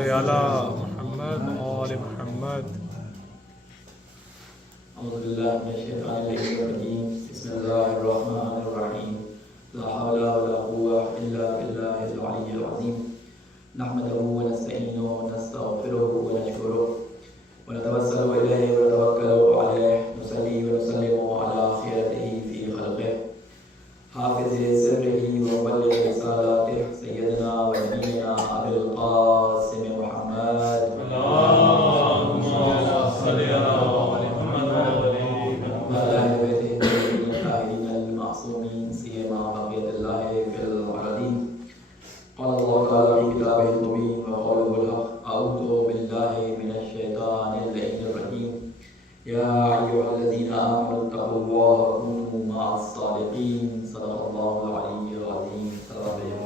على محمد وآل محمد. أعوذ بالله من الشيطان الرجيم. بسم الله الرحمن الرحيم. لا حول ولا قوة إلا بالله العلي العظيم. نحمده ونستعينه ونستغفره ونشكره ونتوسل إليه ونتوكل عليه. نصلي ونسلم على خيرته في خلقه حافظ سره ومبلغ رسالاته سيدنا ونبينا أبي القاسم محمد. اللهم صل على محمد وعلى آل بيته الطاهرين المعصومين سيما بقية الله في الأرضين. قال الله تعالى في كتابه المبين وقوله الحق. أعوذ بالله من الشيطان اللعين الرجيم. يا أيها الذين آمنوا اتقوا الله وكونوا مع الصادقين. صدق الله العلي العظيم. صدق الله.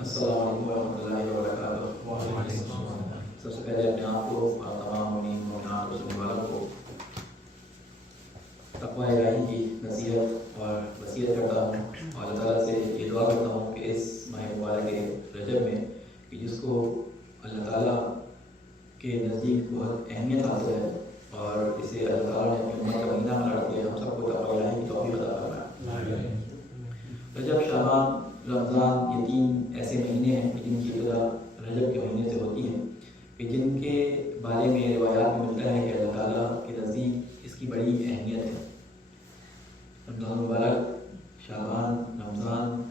السلام علیکم ورحمۃ اللہ وبرکاتہ. سب سے پہلے اپنے آپ کو اور تمام مومنین مومنات اور سننے والوں کو تقوی الہی کی نصیحت اور وصیت کرتا ہوں، اور اللہ تعالیٰ سے یہ دعا کرتا ہوں کہ اس ماہ مبارک رجب میں کہ جس کو اللہ تعالیٰ کے نزدیک بہت اہمیت حاصل ہے اور اسے اللہ تعالیٰ نے اپنی امت کا مہینہ قرار دیا، ہم سب کو تقوی الہی کی توفیق عطا فرمائے. رجب، شعبان، رمضان یہ تین ایسے مہینے ہیں کہ جن کی ابتدا رجب کے مہینے سے ہوتی ہے، کہ جن کے بارے میں روایات میں ملتا ہے کہ اللہ تعالیٰ کے نزدیک اس کی بڑی اہمیت ہے. رمضان مبارک، شعبان، رمضان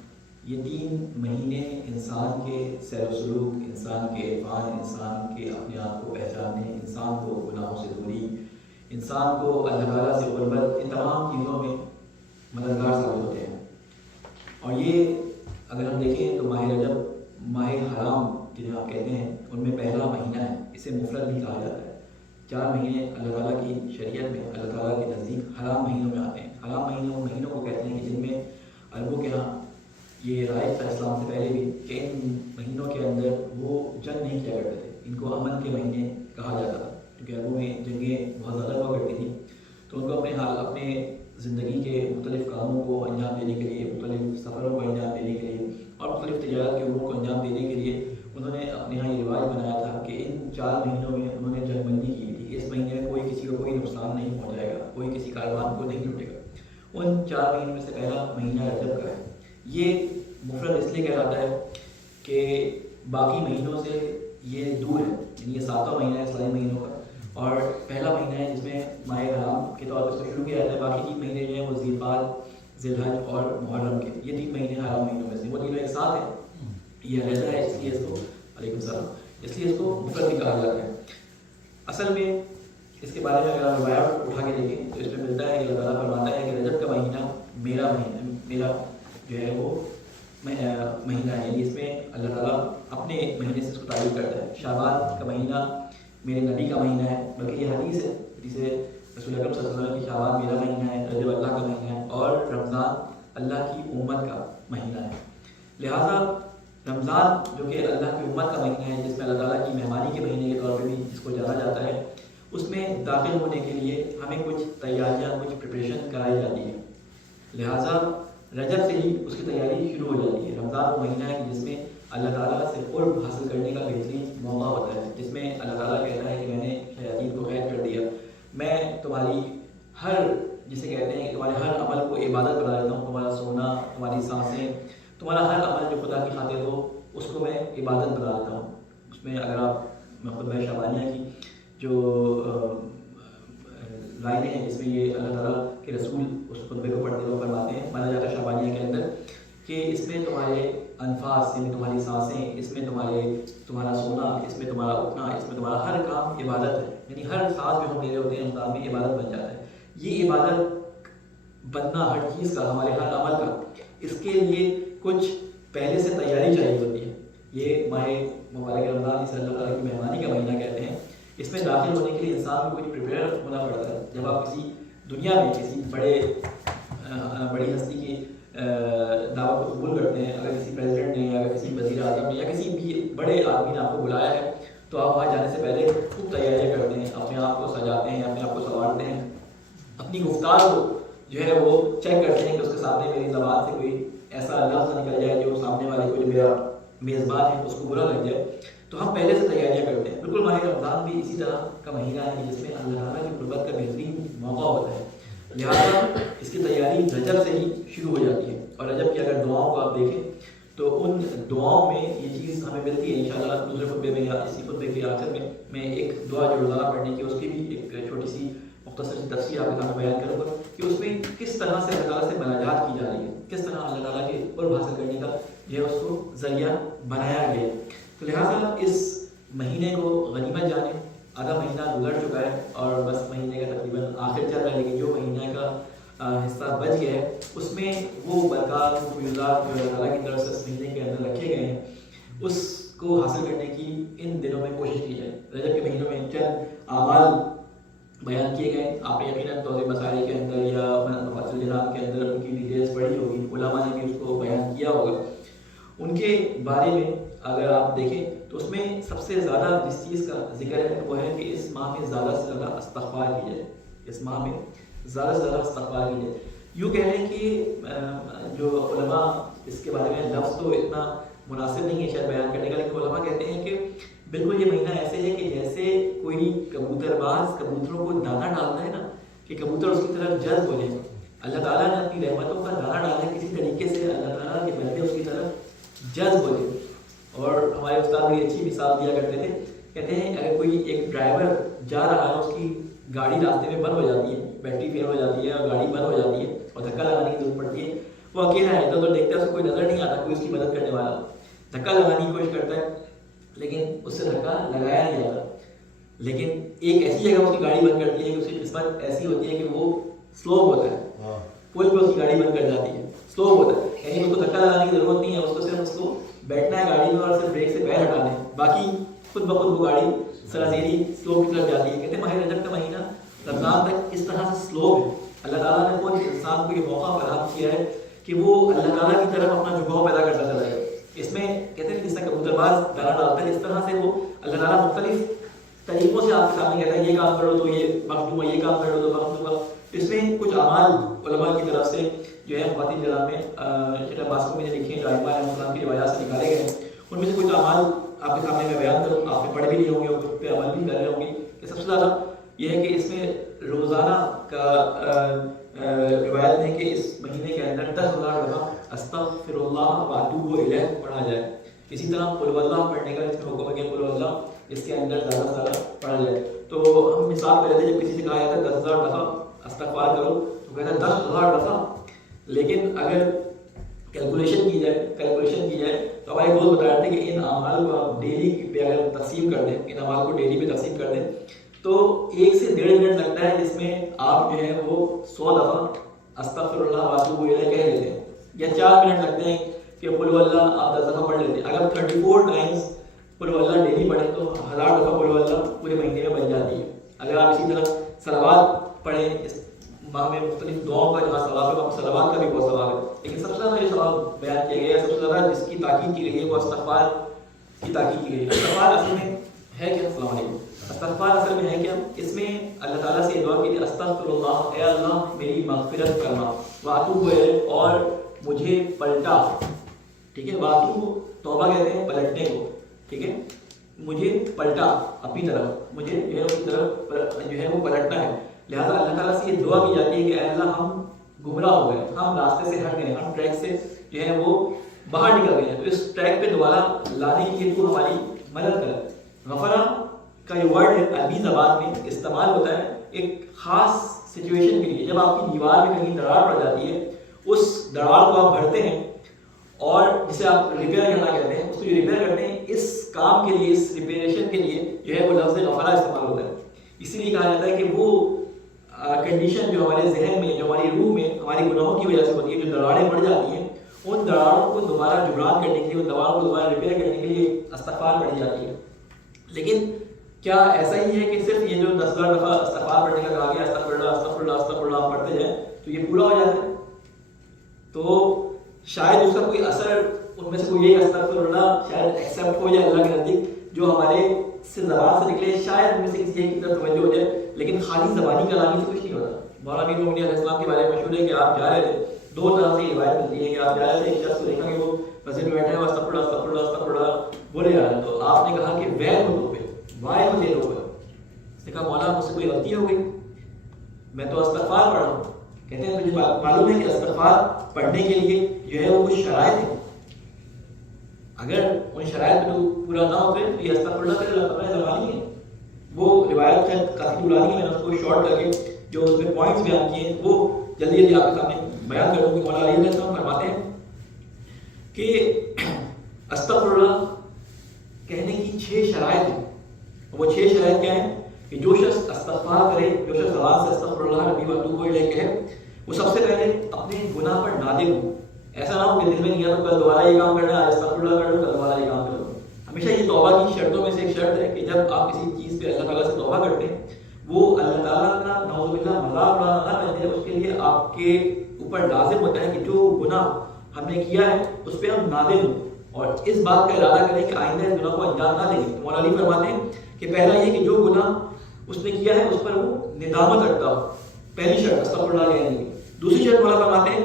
یہ تین مہینے انسان کے سیر و سلوک، انسان کے عرفان، انسان کے اپنے آپ کو پہچاننے، انسان کو گناہوں سے دوری، انسان کو اللہ تعالیٰ سے قربت، ان تمام چیزوں میں مددگار ثابت ہوتے ہیں. اور یہ اگر ہم دیکھیں تو ماہ رجب ماہ حرام جنہیں آپ کہتے ہیں ان میں پہلا مہینہ ہے. اسے مفرد بھی کہا جاتا ہے. 4 مہینے اللہ تعالیٰ کی شریعت میں اللہ تعالیٰ کے نزدیک حرام مہینوں میں آتے ہیں. حرام مہینوں کو کہتے ہیں کہ جن میں عربوں کے ہاں یہ رائج تھا اسلام سے پہلے بھی کہ ان مہینوں کے اندر وہ جنگ نہیں کیا کرتے تھے. ان کو امن کے مہینے کہا جاتا تھا کیونکہ عربوں میں جنگیں بہت زیادہ ہوا کرتی تھیں، تو ان کو اپنے زندگی کے مختلف کاموں کو انجام دینے کے لیے، مختلف سفروں کو انجام دینے کے لیے اور مختلف تجارت کے امور کو انجام دینے کے لیے انہوں نے اپنے یہاں یہ رواج بنایا تھا کہ ان 4 مہینوں میں انہوں نے جنگ بندی کی تھی. اس مہینے میں کوئی کسی کو کوئی نقصان نہیں پہنچائے گا، کوئی کسی کاروبار کو نہیں لوٹے گا. ان 4 مہینوں میں سے پہلا مہینہ رجب کا ہے. یہ مفرد اس لیے کہلاتا ہے کہ باقی مہینوں سے یہ دور ہے، یعنی یہ 7واں مہینہ ہے اسلامی مہینوں کا، اور پہلا مہینہ ہے جس میں ماہ حرام کے طور پر اس کو شروع کیا جاتا ہے. باقی 3 مہینے جو ہیں وہ ذی القعدہ، ذی الحج اور محرم کے، یہ 3 مہینے حرام مہینوں میں سے وہ تینوں ایک ساتھ ہیں. یہ علیحدہ ہے، اس لیے اس کو علیکم السلام اس لیے اس کو مفرد بھی کہا جاتا ہے. اصل میں اس کے بارے میں اگر ہم روایات اٹھا کے دیکھیں تو اس میں ملتا ہے کہ اللہ تعالیٰ فرماتا ہے کہ رجب کا مہینہ میرا جو ہے وہ مہینہ ہے، یعنی اس میں اللہ تعالیٰ اپنے مہینے سے اس کو تعریف کرتا ہے. شعبان کا مہینہ میرے نبی کا مہینہ ہے، بلکہ یہ حدیث ہے جسے رسول اکرم صلی اللہ علیہ وسلم کی شعبان میرا مہینہ ہے، رجب اللہ کا مہینہ ہے، اور رمضان اللہ کی امت کا مہینہ ہے. لہٰذا رمضان جو کہ اللہ کی امت کا مہینہ ہے، جس میں اللہ تعالیٰ کی مہمانی کے مہینے کے طور پہ بھی جس کو جانا جاتا ہے، اس میں داخل ہونے کے لیے ہمیں کچھ تیاریاں، کچھ پریپریشن کرائی جاتی ہے. لہٰذا رجب سے ہی اس کی تیاری شروع ہو جاتی ہے. رمضان وہ مہینہ ہے جس میں اللہ تعالیٰ سے قرب حاصل کرنے کا بہترین موقع ہوتا ہے، جس میں اللہ تعالیٰ کہتا ہے کہ میں نے شیاطین کو قید کر دیا، میں تمہاری ہر جسے کہتے ہیں کہ تمہارے ہر عمل کو عبادت بنا دیتا ہوں. تمہارا سونا، تمہاری سانسیں، تمہارا ہر عمل جو خدا کی خاطر ہو اس کو میں عبادت بنا دیتا ہوں. اس میں اگر آپ خطبہ شعبانیہ کی جو لائنیں ہیں جس میں یہ اللہ تعالیٰ کے رسول اس خطبے کو پڑھتے ہوئے فرماتے ہیں، مانا جاتا ہے شعبانیہ کے اندر کہ اس میں تمہارے انفاس، یعنی تمہاری سانسیں، اس میں تمہارا سونا، اس میں تمہارا اٹھنا، اس میں تمہارا ہر کام عبادت ہے. یعنی ہر سانس جو ہم لے رہے ہوتے ہیں رمضان میں عبادت بن جاتا ہے. یہ عبادت بننا ہر چیز کا، ہمارے ہر عمل کا، اس کے لیے کچھ پہلے سے تیاری چاہیے ہوتی ہے. یہ ماہ مبارک رمضان جسے اللہ تعالیٰ کی مہمانی کا مہینہ کہتے ہیں، اس میں داخل ہونے کے لیے انسان کو کچھ پریپیئر ہونا پڑتا ہے. جب آپ کسی دنیا میں کسی بڑی ہستی کی دعوت کو قبول کرتے ہیں، اگر کسی پریزیڈنٹ نے، اگر کسی وزیر اعظم نے، یا کسی بھی بڑے آدمی نے آپ کو بلایا ہے، تو آپ وہاں جانے سے پہلے خوب تیاریاں کرتے ہیں، اپنے آپ کو سجاتے ہیں، اپنے آپ کو سنوارتے ہیں، اپنی گفتار کو جو ہے وہ چیک کرتے ہیں کہ اس کے سامنے میری زبان سے کوئی ایسا لفظ نکل جائے جو سامنے والے کو جو میرا میزبان ہے اس کو برا لگ جائے، تو ہم پہلے سے تیاریاں کرتے ہیں. بالکل ماہ رمضان بھی اسی طرح کا مہینہ ہے جس میں اللہ تعالیٰ کی قربت کا بہترین موقع ہوتا ہے، لہٰذا اس کی تیاری رجب سے ہی شروع ہو جاتی ہے. اور رجب کی اگر دعاؤں کو آپ دیکھیں تو ان دعاؤں میں یہ چیز ہمیں ملتی ہے. انشاءاللہ دوسرے خطبے میں یا اسی خطبے کے آخر میں ایک دعا جو روزانہ پڑھنے کی اس کی بھی ایک چھوٹی سی مختصر سی تفصیل آپ کے سامنے بیان کروں گا کہ اس میں کس طرح سے اللہ تعالیٰ سے مناجات کی جا رہی ہے، کس طرح اللہ تعالیٰ کے قرب حاصل کرنے کا جو ہے اس کو ذریعہ بنایا گیا ہے. تو لہٰذا اس مہینے کو غنیمت جانیں. آدھا مہینہ گزر چکا ہے اور بس مہینے کا تقریباً آخر چل رہا ہے، لیکن جو مہینے کا حصہ بچ گیا ہے اس میں وہ برکات فیوزات جو اللہ تعالیٰ کی طرف سے اس مہینے کے اندر رکھے گئے ہیں اس کو حاصل کرنے کی ان دنوں میں کوشش کی جائے. رجب کے مہینوں میں چند اعمال بیان کیے گئے، آپ نے یقیناً توضیح مسائل کے اندر یا مفصل جناب کے اندر ان کی ڈیٹیلز پڑھی ہوگی، علماء نے بھی اس کو بیان کیا ہوگا. ان کے بارے میں اگر آپ دیکھیں تو اس میں سب سے زیادہ جس چیز کا ذکر ہے وہ ہے کہ اس ماہ میں زیادہ سے زیادہ استغفار کی جائے. اس ماہ میں زیادہ سے زیادہ استغفار کی جائے. یوں کہہ لیں کہ جو علماء اس کے بارے میں لفظ تو اتنا مناسب نہیں ہے شاید بیان کرنے کا، لیکن علماء کہتے ہیں کہ بالکل یہ مہینہ ایسے ہے کہ جیسے کوئی کبوتر باز کبوتروں کو دانہ ڈالتا ہے نا کہ کبوتر اس کی طرف جذب ہو جائے. اللہ تعالیٰ نے اپنی رحمتوں کا دانہ ڈالا ہے کسی طریقے سے اللہ تعالیٰ کے بندے اس کی طرف جذب ہو جائے. اور ہمارے استاد بڑی اچھی مثال دیا کرتے تھے، کہتے ہیں اگر کوئی ایک ڈرائیور جا رہا ہے اس کی گاڑی راستے میں بند ہو جاتی ہے، بیٹری فیل ہو جاتی ہے اور گاڑی بند ہو جاتی ہے اور دھکا لگانے کی ضرورت پڑتی ہے، وہ اکیلا ہے ادھر ادھر دیکھتا ہے، اس کو کوئی نظر نہیں آتا کوئی اس کی مدد کرنے والا، دھکا لگانے کی کوشش کرتا ہے لیکن اس سے دھکا لگایا نہیں جاتا. لیکن ایک ایسی جگہ اس کی گاڑی بند کرتی ہے کہ اس کی قسمت ایسی ہوتی ہے کہ وہ سلو ہوتا ہے، پل پہ اس کی گاڑی بند کر جاتی ہے، سلو ہوتا ہے، یعنی اس کو دھکا لگانے کی ضرورت نہیں ہے، اس کو صرف اس کو بیٹھنا ہے گاڑی میں اور صرف بریک سے پیر ہٹانے، باقی خود بخود وہ گاڑی سرازیری سلو کی طرف جاتی ہے. کہتے ہیں ماہ رجب کا مہینہ رمضان تک اس طرح سے سلو ہے. اللہ تعالیٰ نے خود انسان کو یہ موقع فراہم کیا ہے کہ وہ اللہ تعالیٰ کی طرف اپنا جھکاؤ پیدا کرتا چلا جائے. اس میں کہتے ہیں جس طرح کبوتر باز دانہ ڈالتا ہے اس طرح سے وہ اللہ تعالیٰ مختلف طریقوں سے آپ کے سامنے کہتا ہے یہ کام کرو تو یہ وقت دوں گا، یہ کام کرو تو وقت دوں گا. اس میں کچھ اعمال علماء کی طرف سے جو ہے خواتین جناب میں شیخ عباس کو میں نے لکھے ہیں جو ائمہ علیہ السلام کی روایات سے نکالے گئے ہیں. ان میں سے کچھ اعمال آپ کے سامنے میں بیان کروں، آپ نے پڑھ بھی لیے ہوں گے اور کچھ پہ عمل بھی کر رہے ہوں گے. کہ سب سے زیادہ یہ ہے کہ اس میں روزانہ کا روایت ہے کہ اس مہینے کے اندر 10,000 دفعہ استغفر اللہ واتوب الیہ پڑھا جائے. اسی طرح قل واللہ پڑھنے کا اس میں حکم ہے کہ قل واللہ اس کے اندر زیادہ سے زیادہ پڑھا جائے. تو ہم مثال کر رہے تھے جب کسی سے کہا جاتا ہے 10,000 دفعہ استغفار کرو تو کہتا ہے 10,000 دفعہ. لیکن اگر کیلکولیشن کی جائے تو ہمارے دوست بتا رہے تھے کہ ان اعمال کو آپ ڈیلی پہ اگر تقسیم کر دیں، ان اعمال کو ڈیلی پہ تقسیم کر دیں تو 1 سے 1.5 منٹ لگتا ہے جس میں آپ جو ہے وہ 100 دفعہ استغفر اللہ واتوب الیہ کہہ لیتے ہیں، یا 4 منٹ لگتے ہیں کہ قل واللہ آپ 10 دفعہ پڑھ لیتے ہیں. اگر 34 ٹائمز قل واللہ ڈیلی پڑھیں تو 1000 دفعہ قل واللہ پورے مہینے میں بن جاتی ہے. اگر آپ اسی طرح صلوات پڑھیں، اس ماہ میں مختلف دعاؤں کا جہاں ثواب ہے وہاں صلوات کا بھی بہت ثواب ہے، لیکن سب سے زیادہ یہ ثواب بیان کیا گیا ہے، سب سے زیادہ جس کی تاکید کی گئی ہے وہ استغفار کی تاکید کی گئی ہے. استغفار اصل میں ہے کیا؟ السلام علیکم. استغفار اصل میں ہے کیا؟ اس میں اللہ تعالیٰ سے دعا کی استغفر اللہ، اے اللہ میری مغفرت کرنا، واتوب الیہ اور مجھے پلٹا. ٹھیک ہے، واتوب توبہ کہتے ہیں پلٹنے کو. ٹھیک ہے، مجھے پلٹا اپنی طرف، مجھے جو ہے اس کی طرف جو ہے وہ پلٹنا ہے. لہٰذا اللہ تعالیٰ سے یہ دعا کی جاتی ہے کہ اے اللہ ہم گمراہ ہو گئے، ہم راستے سے ہٹ گئے، ہم ٹریک سے جو ہے وہ باہر نکل گئے ہیں، تو اس ٹریک پہ دوبارہ لانے کے لیے تو ہماری مدد کرے. غفرہ کا یہ ورڈ ہے عربی زبان میں استعمال ہوتا ہے ایک خاص سچویشن کے لیے. جب آپ کی دیوار میں کہیں دراڑ پڑ جاتی ہے، اس دراڑ کو آپ بھرتے ہیں اور جسے آپ ریپیئر کرنا کہتے ہیں، اس کو جو ریپیئر کرتے ہیں اس کام کے لیے، اس ریپیریشن کے لیے جو ہے وہ لفظ غفرہ استعمال ہوتا ہے. اسی لیے کہا جاتا ہے کہ وہ کنڈیشن جو ہمارے ذہن میں، جو ہماری روح میں ہماری گناہوں کی وجہ سے ہوتی ہے، جو دراڑیں پڑ جاتی ہیں، ان دراڑوں کو دوبارہ جبران کرنے کے لیے، ان دراڑوں کو دوبارہ ریپیئر کرنے کے لیے استغفار پڑھی جاتی ہے. لیکن کیا ایسا ہی ہے کہ صرف یہ جو 10,000 دفعہ استغفار پڑھنے کا کہا گیا، استغفر اللہ استغفر اللہ استغفر اللہ پڑھتے جائیں تو یہ پورا ہو جاتا ہے؟ تو شاید اس کا کوئی اثر ان میں سے کوئی یہی استغفر اللہ شاید ایکسیپٹ ہو جائے اللہ کے نزدیک جو ہمارے سے زبان سے نکلے، شاید ان میں سے کسی ایک کی طرف توجہ ہو جائے، لیکن خالی زبانی کلامی سے کچھ نہیں ہوتا. مولانا امیر المومنین علیہ السلام کے بارے میں مشہور ہے کہ آپ جا رہے تھے، دو طرح سے روایت ملتی ہے کہ آپ جائے ایک شخص کو دیکھا کہ وہ مسجد میں بیٹھا ہے استغفراللہ بولے جا رہا ہے، تو آپ نے کہا کہ ویل ہو تو پہ وائے مجھے روکا. اس نے کہا مولا مجھ سے کوئی غلطی ہو گئی، میں تو استغفار پڑھ رہا ہوں. کہتے ہیں تجھے معلوم ہے کہ استغفار پڑھنے کے لیے جو ہے وہ کچھ شرائط ہیں، اگر ان شرائط میں تو پورا نہ ہو تو یہ استغفراللہ کا لفظ زبانی ہے. وہ روایت شاید کافی پرانی ہے، میں نے اس کو شارٹ کر کے جو اس میں پوائنٹس بیان کیے ہیں وہ جلدی جلدی آپ کے سامنے بیان کر دوں کہ مولا علیہ السلام فرماتے ہیں کہ استغفراللہ کہنے کی 6 شرائط ہیں. وہ 6 شرائط کیا ہیں کہ جو شخص استغفار کرے، جو شخص زبان سے استغفراللہ ربی واتوب الیہ کہے، وہ سب سے پہلے اپنے گناہ پر نادم ہو. ایسا نہ ہو کہ دل میں نہیں تو کل دوبارہ یہ کام کرنا ہے، استغفراللہ کر لوں کل دوبارہ یہ کام کر لوں. ہمیشہ یہ توبہ کی شرطوں میں سے ایک شرط ہے کہ جب آپ کسی چیز پہ اللہ تعالیٰ سے توبہ کرتے ہیں وہ اللہ تعالیٰ کا نعوذ باللہ مذاق اڑانا نہ بنتے. اس کے لیے آپ کے اوپر لازم ہوتا ہے کہ جو گناہ ہم نے کیا ہے اس پہ ہم نادم ہوں اور اس بات کا ارادہ کریں کہ آئندہ اس گناہ کو انجام نہ دیں. مولا علی فرماتے ہیں کہ پہلا یہ کہ جو گناہ اس نے کیا ہے اس پر وہ ندامت رکھتا ہو، پہلی شرط استغفراللہ کہنے کی. دوسری شرط مولا فرماتے ہیں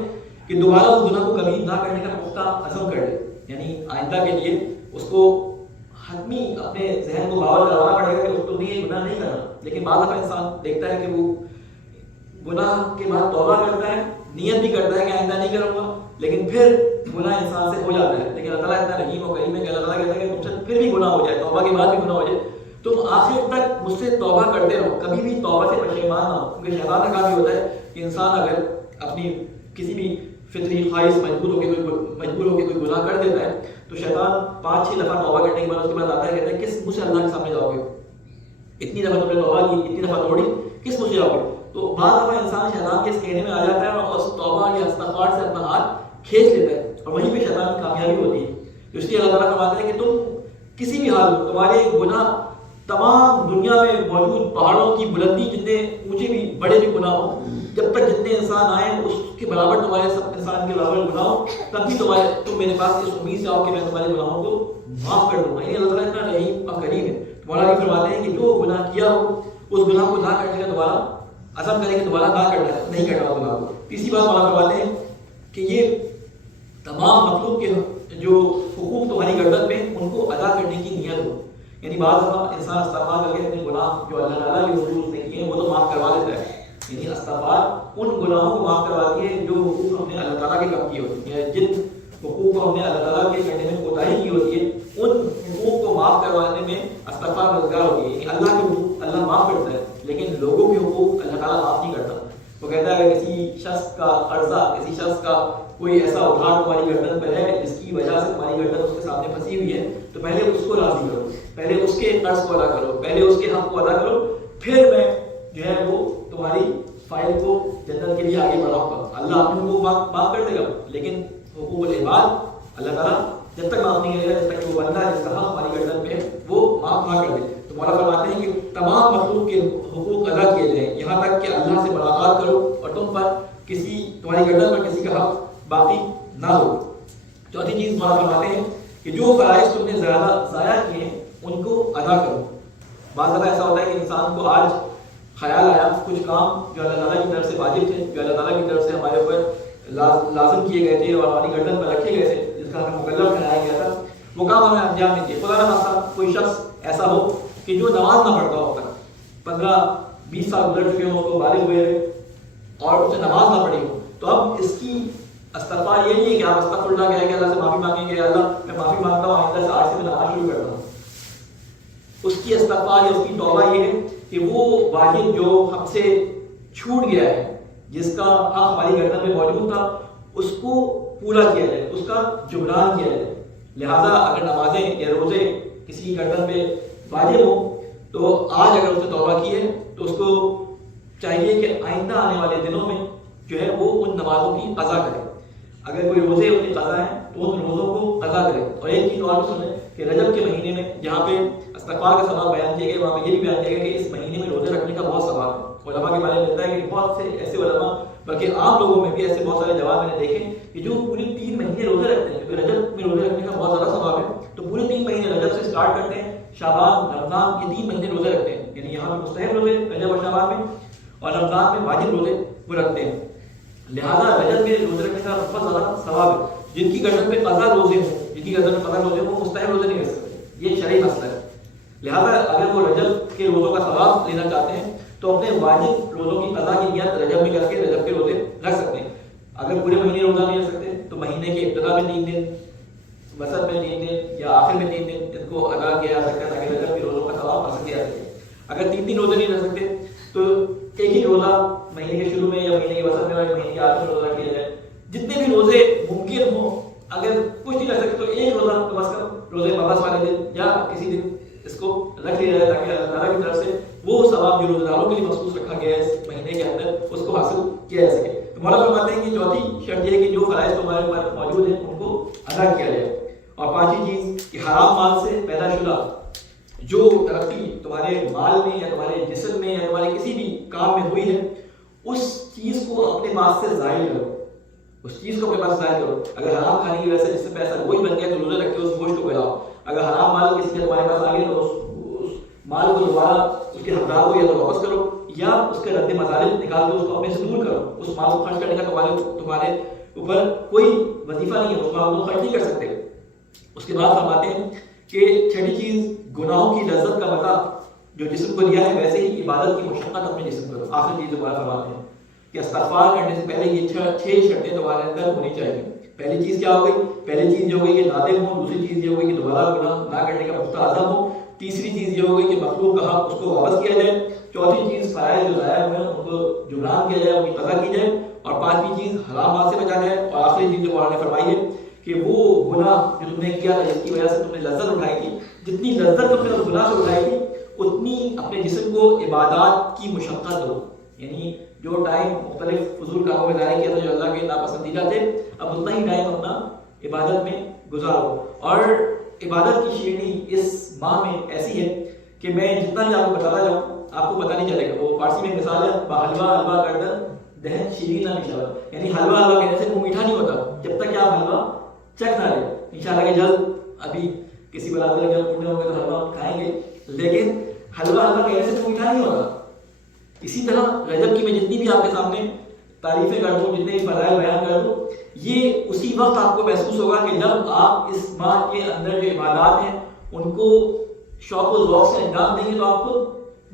کہ دوبارہ اس گناہ کو کبھی نہ کرنے کا پختہ عزم کر لے، یعنی آئندہ کے لیے اس کو حتمی اپنے ذہن کو باور کروانا پڑے گا کہ اس کو نہیں یہ گناہ نہیں کرنا. لیکن بعض دفعہ انسان دیکھتا ہے کہ وہ گناہ کے بعد توبہ کرتا ہے، نیت بھی کرتا ہے کہ آئندہ نہیں کروں گا، لیکن پھر گناہ انسان سے ہو جاتا ہے. لیکن اللہ تعالیٰ اتنا رحیم و کریم ہے کہ اللہ تعالیٰ کہتا ہے کہ تم سے پھر بھی گناہ ہو جائے، توبہ کے بعد بھی گناہ ہو جائے، تم آخر تک مجھ سے توبہ کرتے رہو، کبھی بھی توبہ سے پشیمان نہ ہو. کیونکہ شیطان کا کام یہ ہوتا ہے کہ انسان اگر اپنی کسی بھی فطری خواہش مجبور ہو کے کوئی گناہ کر دیتا ہے تو شیطان 5-6 دفعہ توبہ کرنے کے بعد اس کے بعد آتا ہے کہتا ہے کس منہ سے اللہ کے سامنے جاؤ گے، اتنی دفعہ تم نے توبہ کی، اتنی دفعہ توڑی، کس منہ سے جاؤ گے. تو بعض دفعہ انسان شیطان کے اس کہنے میں آ جاتا ہے اور اس توبہ یا استغفار سے اپنا ہاتھ کھینچ لیتا ہے اور وہیں پہ شیطان کی کامیابی ہوتی ہے. تو اس لیے اللہ تعالیٰ فرماتا ہے کہ تم کسی بھی حال میں تمہارے گناہ تمام دنیا میں موجود پہاڑوں کی بلندی جتنے اونچے بھی بڑے بھی گناہ ہو، جب تک جتنے انسان آئے اس کے برابر تمہارے سب انسان کے برابر گناہ ہو، تب بھی تم میرے پاس اس امید سے آؤ کہ میں تمہارے گناہوں کو معاف کر دوں گا. یہ اللہ تعالیٰ اتنا رحیم اور کریم ہے. مولا علی فرماتے ہیں کہ جو گناہ کیا ہو اس گناہ کو نہ کرنے کا دوبارہ عزم کریں کہ دوبارہ نہ کرنا ہے، نہیں کرنا گناہ کو. تیسری بات مولا فرماتے ہیں کہ یہ تمام مخلوق کے جو حقوق تمہاری گردن پہ ان کو ادا کرنے کی نیت ہو. یعنی بعض دفعہ انسان استغفار کر کے اپنے گناہ جو اللہ تعالیٰ کے حضور نے کیے ہیں وہ تو معاف کروا دیتا ہے. یعنی استغفار ان گناہوں کو معاف کرواتی ہے جو حقوق ہم نے اللہ تعالیٰ کے کم کیے ہوتے ہیں، جن حقوق کو ہم نے اللہ تعالیٰ کے کرنے میں کوتاہی کی ہوتی ہے ان حقوق کو معاف کروانے میں استغفار مددگار ہوتی ہے. یعنی اللہ کے حقوق اللہ معاف کرتا ہے لیکن لوگوں کے حقوق اللہ تعالیٰ معاف نہیں کرتا. وہ کہتا ہے کہ کسی شخص کا قرضہ، کسی شخص کا کوئی ایسا ادھار تمہاری گردن پر ہے جس کی وجہ سے تمہاری گردن اس کے سامنے پھنسی ہوئی ہے، تو پہلے اس کو راضی کرو، پہلے اس کے قرض کو ادا کرو، پہلے اس کے حق کو ادا کرو، پھر میں جو ہے وہ تمہاری فائل کو جنت کے لیے آگے بڑھاؤں گا. اللہ اپنے حقوق معاف کر دے گا لیکن حقوق العباد اللہ تعالیٰ جب تک معاف نہیں کرے گا جب تک وہ بندہ جس کا حق ہماری گردن پہ وہ معاف نہ کر دے. تو مولا فرماتے ہیں کہ تمام مخلوق کے حقوق ادا کیے جائیں یہاں تک کہ اللہ سے ملاقات کرو اور تم پر تمہاری گردن پر کسی کا حق باقی نہ ہو. چوتھی چیز مولا فرماتے ہیں کہ جو فرائض تم نے زیادہ ضائع کیے ہیں ان کو ادا کرو. بعض دفعہ ایسا ہوتا ہے کہ انسان کو آج خیال آیا کچھ کام جو اللہ تعالیٰ کی طرف سے واجب تھے، جو اللہ تعالیٰ کی طرف سے ہمارے اوپر لازم کیے گئے تھے اور ہماری گردن پر رکھے گئے تھے، جس کا ہمیں مکلف ٹھہرایا گیا تھا، وہ کام ہمیں انجام نہیں دیے. خدا نہ خاصہ کوئی شخص ایسا ہو کہ جو نماز نہ پڑھتا ہو، 15-20 سال گزر چکے ہوں، اس کو بالغ ہوئے اور اس نے نماز نہ پڑھی ہو، تو اب اس کی استغفار یہ نہیں ہے کہ آپ استغفراللہ کہہ کے اللہ سے معافی مانگیں گے، اللہ میں معافی مانگتا ہوں آئندہ سے آج سے میں نماز شروع کرتا ہوں. اس کی استغفار یا اس کی توبہ یہ ہے کہ وہ واجب جو ہم سے چھوٹ گیا ہے، جس کا حق ہماری گردن میں موجود تھا، اس کو پورا کیا جائے، اس کا جبران کیا جائے. لہذا اگر نمازیں یا روزے کسی کی گردن پہ واجب ہو تو آج اگر اس نے توبہ کی ہے تو اس کو چاہیے کہ آئندہ آنے والے دنوں میں جو ہے وہ ان نمازوں کی قضا کرے. اگر کوئی روزے اس کی قضا ہے تو ان روزوں کو قضا کرے. اور ایک چیز اور بھی سنیں کہ رجب کے مہینے میں جہاں پہ استغفار کا ثواب بیان کیا گیا، وہاں پہ یہ بھی بیان کیا گیا کہ اس مہینے میں روزے رکھنے کا بہت ثواب ہے. علماء کے بارے میں ملتا ہے کہ بہت سے ایسے علماء بلکہ عام لوگوں میں بھی ایسے بہت سارے جواب میں نے دیکھے کہ جو پورے 3 مہینے روزے رکھتے ہیں، کیونکہ رجب میں روزے رکھنے کا بہت زیادہ ثواب ہے، تو پورے 3 مہینے رجب سے اسٹارٹ کرتے ہیں، شعبان رمضان یہ 3 مہینے روزے رکھتے ہیں. یعنی یہاں پہ مستحب روزے رجب اور شعبان میں، اور رمضان میں واجب روزے وہ رکھتے ہیں. لہٰذا رجب میں روزے رکھنے کا کی گردن میں پکڑ ہوتے ہیں وہ مستحب روزے نہیں رکھ سکتے، یہ شرعی مسئلہ ہے. لہٰذا اگر وہ رجب کے روزوں کا ثواب لینا چاہتے ہیں تو اپنے واجب روزوں کی قضا کی نیت رجب میں کر کے رجب کے روزے رکھ سکتے ہیں. اگر پورے مہینے روزہ نہیں رکھ سکتے تو مہینے کے ابتدا میں 3 دن، وسط میں 3 دن یا آخر میں 3 دن ان کو ادا کیا جا سکتا ہے تاکہ رجب کے روزوں کا ثواب حاصل کیا جا سکے. اگر 3 روزے نہیں رکھ سکتے تو ایک ہی روزہ مہینے کے شروع میں یا مہینے کے وسط میں اور مہینے کے آخر میں روزہ کیا جائے. جتنے بھی روزے ممکن ہوں، اگر کچھ نہیں رکھ سکتے تو ایک روزہ کم از کم روزے مباس والے دن یا کسی دن اس کو رکھ لیا جائے تاکہ اللہ تعالیٰ کی طرف سے وہ ثواب جو روزہ داروں کے لیے مخصوص رکھا گیا ہے اس مہینے کے اندر اس کو حاصل کیا جا سکے. تو مولا فرماتے ہیں کہ چوتھی شرط یہ ہے کہ جو فرائض تمہارے اوپر موجود ہیں ان کو ادا کیا جائے. اور پانچویں چیز کہ حرام مال سے پیدا شدہ جو ترقی تمہارے مال میں یا تمہارے جسم میں یا تمہارے کسی بھی کام میں ہوئی ہے اس چیز کو اپنے پاس سے ظاہر کرو، اس چیز کو اپنے پاس ظاہر کرو. اگر حرام کھانے کی وجہ سے جس سے پیسہ گوشت بن گیا تو روزے رکھ کے اس گوشت کو کھلاؤ. اگر حرام مال کسی نے تمہارے پاس آ گیا تو اس مال کو دوبارہ اس کے حقدار کو یا تو واپس کرو یا اس کے رد مظالم نکال کے اس کو اپنے سے دور کرو. اس مال کو خرچ کرنے کا تمہارے اوپر کوئی وظیفہ نہیں ہے، اس مال کو خرچ نہیں کر سکتے. اس کے بعد فرماتے ہیں کہ چھٹی چیز گناہوں کی لذت کا مزہ جو جسم کو دیا ہے ویسے ہی عبادت کی مشقت اپنے جسم کو. آخر چیز دوبارہ فرماتے ہیں کہ استغفار کرنے سے پہلے یہ 6 شرطیں تمہارے اندر ہونی چاہیے. پہلی چیز کیا ہو گئی؟ پہلی چیز یہ ہو گئی کہ نادم ہو. دوسری چیز یہ ہو گئی کہ دوبارہ گناہ نہ کرنے کا پختہ عزم ہو. تیسری چیز یہ ہو گئی کہ مخلوق کا حق اس کو واپس کیا جائے. چوتھی چیز فرائض جو ضائع ہوئے ہیں ان کو جبران کیا جائے، ان کی قضا کی جائے. اور پانچویں چیز حرام مال سے بچا جائے. اور آخری چیز جو قرآن نے فرمائی ہے کہ وہ گناہ جو تم نے کیا تھا جس کی وجہ سے تم نے لذت اٹھائی تھی، جتنی لذت تم نے اس گناہ سے اٹھائی تھی اتنی اپنے جسم کو عبادات کی مشقت دو. یعنی جو ٹائم مختلف فضول کاموں میں ضائع کیا تھا جو اللہ کے ناپسندیدہ تھے، اب اتنا ہی ٹائم اپنا عبادت میں گزارو. اور عبادت کی شیرینی اس ماہ میں ایسی ہے کہ میں جتنا بھی آپ کو بتاتا جاؤں آپ کو پتہ نہیں چلے گا. وہ فارسی میں مثال ہے حلوہ حلوہ کردن دہن شیرین نہ میٹھا. یعنی حلوہ حلوہ کہنے سے وہ میٹھا نہیں ہوتا جب تک کہ آپ حلوہ چکھ نہ لیں. انشاءاللہ کہ جلد ابھی کسی برادر جب پڑھنے ہوں گے تو حلوہ کھائیں گے، لیکن حلوہ حلوہ کہنے سے وہ میٹھا نہیں ہوتا. اسی طرح رجب کی میں جتنی بھی آپ کے سامنے تعریفیں کر دوں، جتنے بھی فضائل بیان کر دوں، یہ اسی وقت آپ کو محسوس ہوگا کہ جب آپ اس ماہ کے اندر جو عبادات ہیں ان کو شوق و ذوق سے انجام دیں گے تو آپ کو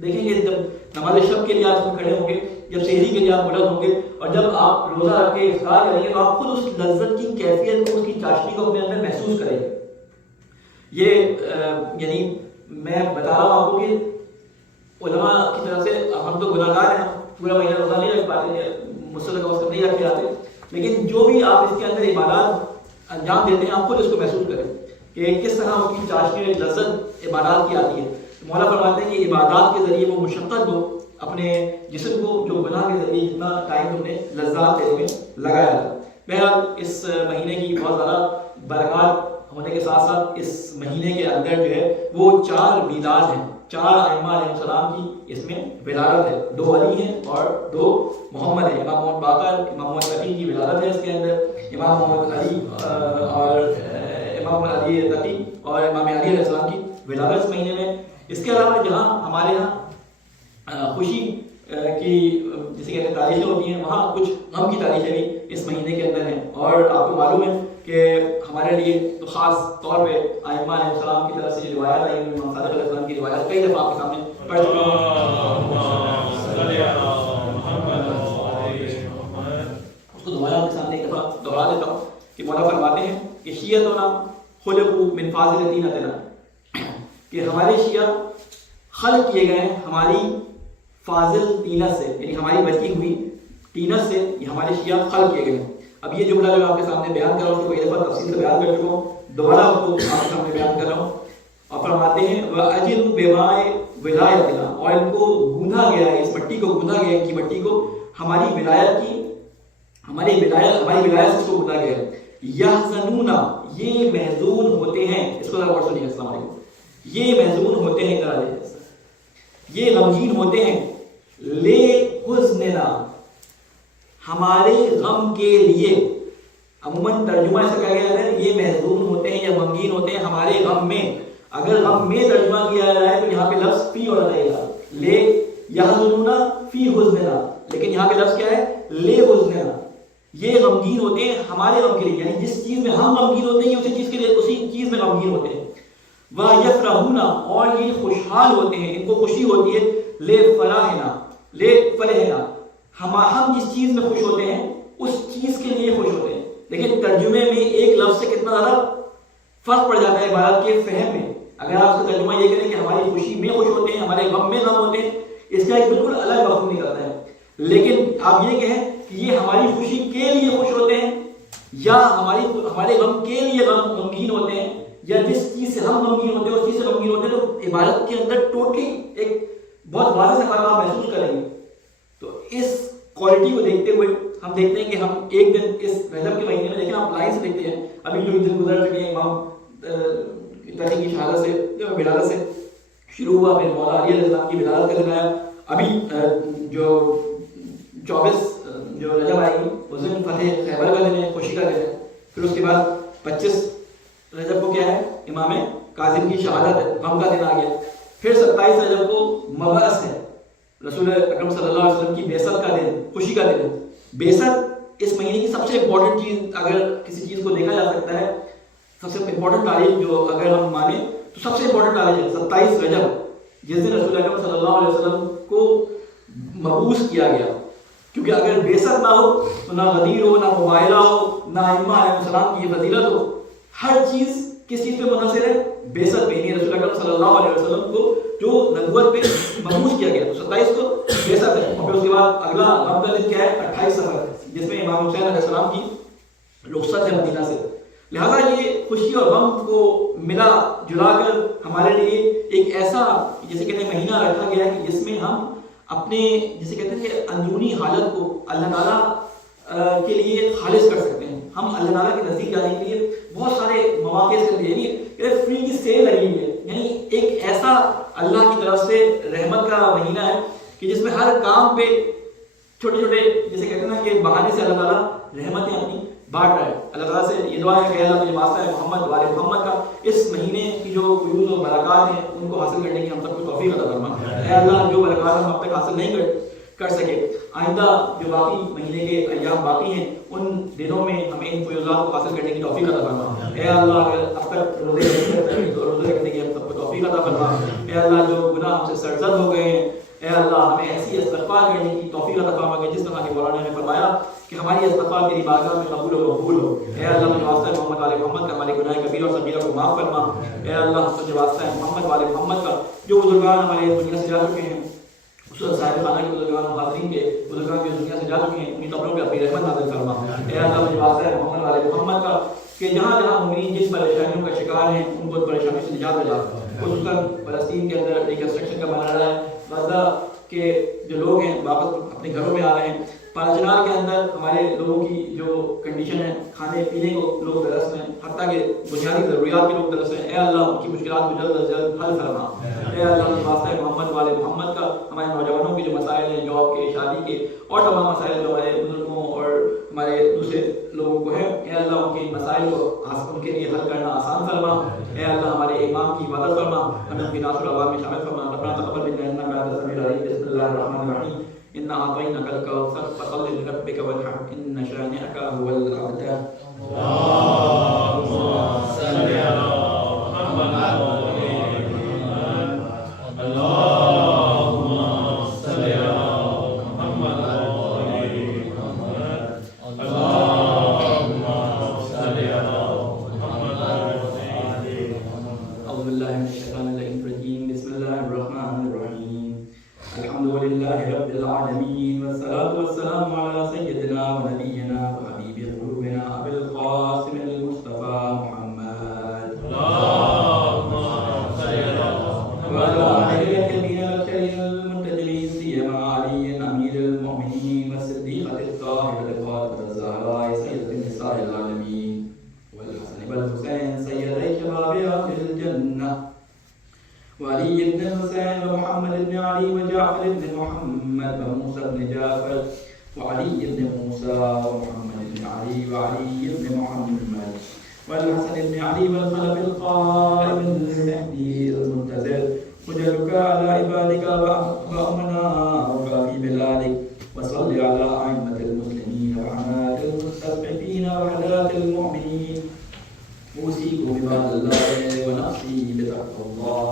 دیکھیں گے جب نماز شب کے لیے آپ کھڑے ہوں گے، جب سحری کے لیے آپ بلند ہوں گے اور جب آپ روزہ رکھ کے افطار کریں گے تو آپ خود اس لذت کی کیفیت کو، اس کی چاشنی کو اپنے اندر محسوس کریں گے. یہ یعنی میں بتا رہا ہوں آپ کو کہ علماء کی طرف سے ہم تو گناہ گار ہیں، پورا مہینہ روزہ نہیں رکھ پاتے ہیں، مسلسل وقت نہیں رکھے جاتے، لیکن جو بھی آپ اس کے اندر عبادات انجام دیتے ہیں آپ خود اس کو محسوس کریں کہ کس طرح اس کی چاشنی ایک لذت عبادات کی آتی ہے. مولا فرماتے ہیں کہ عبادات کے ذریعے وہ مشقت دو اپنے جسم کو جو گناہ کے ذریعے جتنا ٹائم تم نے لذات دینے میں لگایا تھا. بہرحال اس مہینے کی بہت زیادہ برکات ہونے کے ساتھ ساتھ اس مہینے کے اندر جو ہے وہ 4 میلاد ہیں. 4 ائمہ علیہ السلام کی اس میں ولادت ہے. 2 علی ہیں اور 2 محمد ہیں. امام محمد باقر، امام محمد تقی کی ولادت ہے اس کے اندر. امام محمد علی اور امام علی تقی اور امام علی علیہ السلام کی ولادت اس مہینے میں. اس کے علاوہ جہاں ہمارے یہاں خوشی کی جسے کہتے ہیں تاریخیں ہوتی ہیں، وہاں کچھ غم کی تاریخیں بھی اس مہینے کے اندر ہیں. اور آپ کو معلوم ہے کہ ہمارے لیے تو خاص طور پہ ائمہ علیہ السلام کی طرف سے جو روایات آئی ہیں، امام صادق علیہ السلام کی روایات کئی دفعہ آپ کے سامنے پڑھ چکا ہوں. اس کو دوبارہ آپ کے سامنے ایک دفعہ دوہرا دیتا ہوں کہ مولا فرماتے ہیں کہ شیعتنا خلقوا من فاضل طینتنا، کہ ہمارے شیعہ خلق کیے گئے ہیں ہماری فاضل طینت سے، یعنی ہماری بچی ہوئی طینت سے یہ ہمارے شیعہ خلق کیے گئے ہیں. اب یہ جملہ جو آپ کے سامنے بیان کر رہا ہوں اس کو ایک دفعہ تفصیل سے بیان کر چکا ہوں، دوبارہ اس کو آپ کے سامنے بیان کر رہا ہوں. اور فرماتے ہیں وَأَجِلُ بِمَاءِ وِلَایَتِنَا، اور ان کو گوندھا گیا ہے، اس مٹی کو گوندھا گیا ہے، ان کی مٹی کو ہماری ولایت کی، ہماری ولایت سے اس کو گوندھا گیا ہے. یحزنون، یہ محزون ہوتے ہیں. اس کو ذرا غور سنیے. السلام علیکم. یہ محزون ہوتے ہیں، یہ غمگین ہوتے ہیں. لے حزننا، ہمارے غم کے لیے. عموماً ترجمہ ایسا کہا گیا ہے یہ محزون ہوتے ہیں یا غمگین ہوتے ہیں ہمارے غم میں. اگر غم میں ترجمہ کیا جائے تو یہاں پہ لفظ فی اور رہے گا، لے یحزنون فی حزننا، لیکن یہاں پہ لفظ کیا ہے؟ لے حزننا. یہ غمگین ہوتے ہیں ہمارے غم کے لیے، یعنی جس چیز میں ہم غمگین ہوتے ہیں اسی چیز کے لیے، اسی چیز میں غمگین ہوتے ہیں. وَيَفْرَحُونَ اور یہ خوشحال ہوتے ہیں، ان کو خوشی ہوتی ہے. لِفَرَحِنَا ہم جس چیز میں خوش ہوتے ہیں اس چیز کے لیے خوش ہوتے ہیں. لیکن ترجمے میں ایک لفظ سے کتنا زیادہ فرق پڑ جاتا ہے عبارت کے فہم میں. اگر آپ اس کا ترجمہ یہ کریں کہ ہماری خوشی میں خوش ہوتے ہیں، ہمارے غم میں غم ہوتے ہیں، اس کا ایک بالکل الگ مفہوم نکلتا ہے. لیکن آپ یہ کہیں کہ یہ ہماری خوشی کے لیے خوش ہوتے ہیں یا ہمارے غم کے لیے غمگین ہوتے ہیں، یا جس چیز سے ہم غمگین ہوتے ہیں اس چیز سے غمگین ہوتے ہیں، تو عبارت کے اندر ٹوٹلی ایک بہت واضح سے فرق آپ محسوس کریں گے. تو اس کوالٹی کو دیکھتے ہوئے ہم دیکھتے ہیں کہ ہم ایک دن اس رجب کے مہینے میں دیکھیں آپ لائن سے دیکھتے ہیں. ابھی جو دن گزر چکے ہیں امام تقی کی شہادت سے ولادت سے شروع ہوا، پھر مولا علی علیہ السلام کی ولادت کا دن آیا. ابھی جو 24 جو رجب آئے گی اس دن فتح خیبر کا دن ہے، خوشی کا دن ہے. پھر اس کے بعد 25 رجب کو کیا ہے؟ امام کاظم کی شہادت ہے، غم کا دن آ گیا. پھر 27 رجب کو مبعث ہے، رسول اکرم صلی اللہ علیہ وسلم کی بعثت کا دن، خوشی کا دن. بعثت اس مہینے کی سب سے امپورٹنٹ چیز، اگر کسی چیز کو دیکھا جا سکتا ہے سب سے امپورٹنٹ تاریخ جو اگر ہم مانیں تو سب سے امپورٹنٹ تاریخ ہے 27 رجب، جس دن رسول اکرم صلی اللہ علیہ وسلم کو مبعوث کیا گیا. کیونکہ اگر بعثت نہ ہو تو نہ غدیر ہو، نہ مباہلہ ہو، نہ ائمہ علیہ السلام کی فضیلت ہو. ہر چیز کس چیز پہ منحصر ہے؟ بعثت پہ. یعنی رسول اکرم صلی اللہ علیہ وسلم کو جو نبوت پہ مبعوث کیا گیا، تو 27 کو بعثت ہے. اور پھر اس کے بعد اگلا غم کا دن کیا ہے؟ 28 صفر، جس میں امام حسین علیہ السلام کی رخصت ہے مدینہ سے. لہذا یہ خوشی اور غم کو ملا جلا کر ہمارے لیے ایک ایسا جیسے کہتے ہیں مہینہ رکھا گیا ہے کہ جس میں ہم اپنے جسے کہتے ہیں کہ اندرونی حالت کو اللہ تعالیٰ کے لیے خالص کر سکتے ہیں. ہم اللہ تعالیٰ کے نزدیک جانے کے لیے بہت سارے مواقع سے، یعنی فری کی سیل لگی ہوئی ہے. یعنی ایک ایسا اللہ کی طرف سے رحمت کا مہینہ ہے کہ جس میں ہر کام پہ چھوٹے چھوٹے جیسے کہتے ہیں نا کہ بہانے سے اللہ تعالیٰ رحمتیں اپنی بانٹ رہا ہے. اللہ تعالیٰ سے یہ دعا ہے کہ اللہ مجھے واسطہ ہے محمد وال محمد کا اس مہینے کی جو فیوز و برکات ہیں ان کو حاصل کرنے کی ہم سب کو توفیق عطا فرما. اے اللہ جو برکات ہم اب تک حاصل نہیں کر سکے، آئندہ جو باقی مہینے کے ایام باقی ہیں ان دنوں میں ہمیں ان فیوزات کو حاصل کرنے کی توفیق عطا فرما. اے اللہ اگر اب تک روزے نہیں کرتے تو روزے رکھنے کی ہم سب کو توفیق عطا فرما. اے اللہ جو گناہ ہم سے سرزد ہو گئے ہیں، اے اللہ ہمیں ایسی استغفار کرنے کی توفیق عطا فرما کہ جس طرح کے قرآن نے فرمایا کہ ہماری استغفار تیری بارگاہ میں قبول و مقبول ہو. اے اللہ مجھے واسطہ ہے محمد والے محمد کا ہمارے گناہ کبیرہ اور صغیرہ کو معاف فرما. اے اللہ مجھے واسطہ ہے محمد والے محمد کا جو بزرگان ہمارے دنیا سے جا چکے ہیں، خصوصاً صاحب خانہ کے بزرگان حاضرین کے بزرگان جو دنیا سے جا چکے ہیں، انہیں قبروں پہ اپنی رحمت نازل فرما. اے اللہ مجھے واسطہ ہے محمد والے محمد کا کہ جہاں جہاں مومنین جس پریشانیوں کا شکار ہیں ان کو پریشانی سے نجات دلا. خصوصاً فلسطین کے اندر ریکنسٹرکشن کا بنا رہا ہے، غزہ کے جو لوگ ہیں واپس اپنے گھروں میں آ رہے ہیں. پالچنار کے اندر ہمارے لوگوں کی جو کنڈیشن ہے، کھانے پینے کو لوگ ترس ہیں، حتیٰ کہ بنیادی ضروریات کے لوگ ترس ہیں. اے اللہ ان کی مشکلات کو جلد از جلد حل فرما. اے اللہ کے واسطہ ہے محمد والے محمد کا ہمارے نوجوانوں کے جو مسائل ہیں، جاب کے، شادی کے اور تمام مسائل جو ہمارے بزرگوں اور ہمارے دوسرے لوگوں کو ہیں، اے اللہ ان کے مسائل کو ان کے لیے حل کرنا آسان فرما. اے اللہ ہمارے امام کی حفاظت فرما، ہمیں ان کی ناصر آباد میں شامل فرما. ربنا تقبل منا انك انت السميع العليم. بسم الله الرحمن الرحيم. إنا أعطيناك الكوثر فصل لربك وانحر إن شانئك هو الأبتر. اللهم صل على محمد اللهم صل على محمد اللهم صل على محمد. أعوذ بالله من الشيطان الرجيم. بسم الله الرحمن الرحيم. الحمد لله رب العالمين والصلاة والسلام على سيدنا ونبينا وحبيب قلوبنا أبي القاسم المصطفى محمد. اللهم صل على محمد وعلى آله الكريمين البشرين المنتجلين سيما علي أمير المؤمنين والصديقة الطاهرة الفاطمة الزهراء سيدة النساء العالمين والحسن والحسين سيدي شباب أهل الجنة وعلي بن الحسين ومحمد بن علي وجعفر بن محمد وموسى بن جعفر وعلي بن موسى ومحمد بن علي وعلي بن محمد والحسن بن علي والخلف القائم المهدي المنتظر وجلك على عبادك وأمناك في بلادك وصل على أئمة المسلمين وحماة تقوى الله.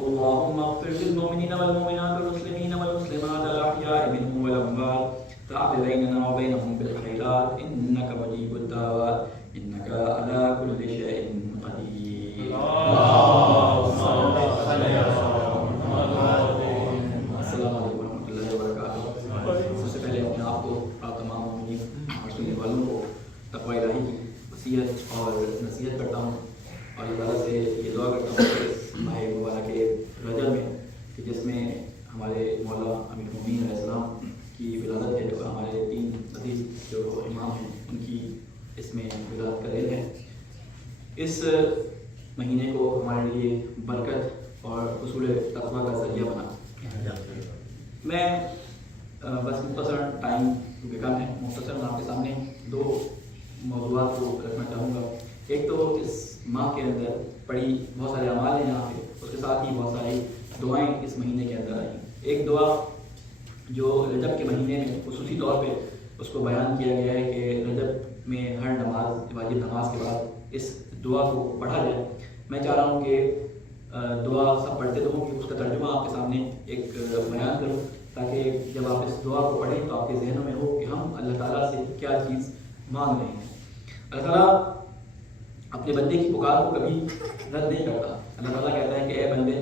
اللهم اغفر للمؤمنين والمؤمنات والمسلمين والمسلمات الأحياء منهم والأموات تعب بيننا وبينهم بالخيرات إنك مجيب الدعوات إنك على كل شيء قدير. السلام علیکم ورحمۃ اللہ وبرکاتہ. سب سے پہلے اپنے آپ کو اور تمام مومنین اور سننے والوں کو تقوی الہی کی وصیت اور نصیحت کرتا ہوں اور اللہ تعالیٰ سے یہ دعا کرتا ہوں کہ اس ماہ مبارک رجب میں کہ جس میں ہمارے مولا امیر المومنین علیہ السلام کی ولادت ہے اور ہمارے 3 عزیز جو امام ہیں ان کی اس میں ولادت کا دن ہے، اس مہینے کو ہمارے لیے برکت اور حصول تقویٰ کا ذریعہ بنا. میں بس مختصر ٹائم کیونکہ کم ہے، مختصر آپ کے سامنے 2 موضوعات کو رکھنا چاہوں گا. ایک تو اس ماہ کے اندر پڑی بہت سارے اعمال ہیں یہاں پہ، اس کے ساتھ ہی بہت ساری دعائیں اس مہینے کے اندر آئیں. ایک دعا جو رجب کے مہینے میں خصوصی طور پہ اس کو بیان کیا گیا ہے کہ رجب میں ہر نماز واجب نماز کے بعد اس دعا کو پڑھا جائے. میں چاہ رہا ہوں کہ دعا سب پڑھتے تو ہوں کہ اس کا ترجمہ آپ کے سامنے ایک بیان کروں تاکہ جب آپ اس دعا کو پڑھیں تو آپ کے ذہنوں میں ہو کہ ہم اللہ تعالیٰ سے کیا چیز مانگ رہے ہیں. اللہ تعالیٰ اپنے بندے کی پکار کو کبھی رد نہیں کرتا. اللہ تعالیٰ کہتا ہے کہ اے بندے